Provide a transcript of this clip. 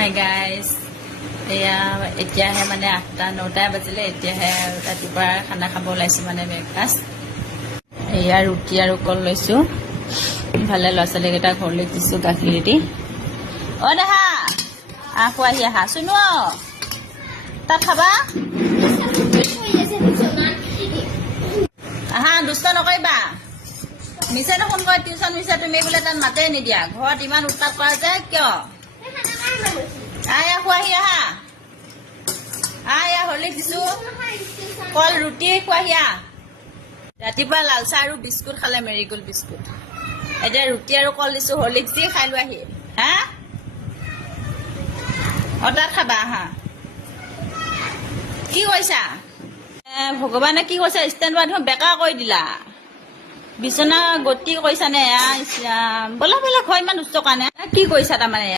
Hi guys, এয়া এতিয়াহে মানে 8-9 বাজিলে। এতিয়াহে ৰাতিপুৱা খানা খাব ওলাইছোঁ, মানে ব্ৰেকফাষ্ট। এয়া ৰুটি আৰু কল লৈছোঁ। ইফালে ল'ৰা ছোৱালীকেইটাক ঘৰলৈ দিছোঁ গাখীৰ দি। অ' দেহা খোৱাহি আহা। চুনু তাত খাবা আহা, দুষ্ট নকৰিবা। মিছে দেখোন কয় টিউচন মিছে, তুমি বোলে তাত মাতে নিদিয়া। ঘৰত ইমান উৎপাত কৰা যে কিয়? আয়া খোৱাহি আহা। আয়া হৰলিক্স দিছোঁ, কল ৰুটি খোৱাহি আহা। ৰাতিপুৱা লাল চাহ আৰু বিস্কুট খালে, মেৰিগোল্ড বিস্কুট। এতিয়া ৰুটি আৰু কল দিছোঁ, হৰলিক্স দি খাই লোৱাহি। হা তাত খাবা আহা। কি কৈছা? ভগৱানে কি কৈছে? ষ্টেণ্ড বাই দেখোন বেকা কৰি দিলা। বিচনা গতি কৈছা নে? বলা বলা ঘৰ ইমান দুষ্ট কাৰণে কি কৈছা তাৰমানে?